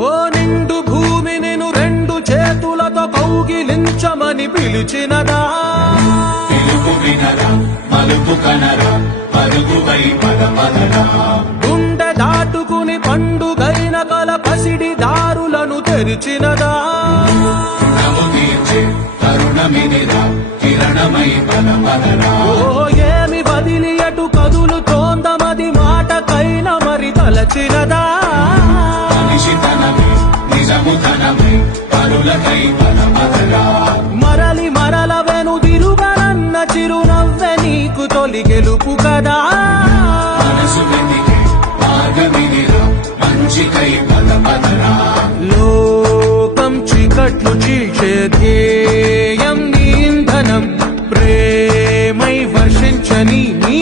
ఓ నిండు భూమి నిన్ను రెండు చేతులతో కౌగిలించమని పిలిచినదా పిలుపు వినరా మలుపు కనరా పరుగువై పదపదరా గుండె దాటుకుని పండుగైన కల పసిడి దారులను తెరిచినదా రుణము తీర్చే తరుణమినిరా కిరణమై పదపదరా ఓ ఏమి బదిలి అటు కదులుతోందమది మాటకైన మరి తలచినదా మనిషితనమే నిజముతనమే పరులకై పదపదరా మరలి మరల వెనుదిరుగనన్న చిరునవ్వె నీకు తొలి గెలుపు కదా మనసు వెతికే మార్గమినిరా మంచికై పదపదరా లోకం చీకట్లు చీల్చే ధ్యేయం నీ ఇంధనం ప్రేమై వర్షించని నీ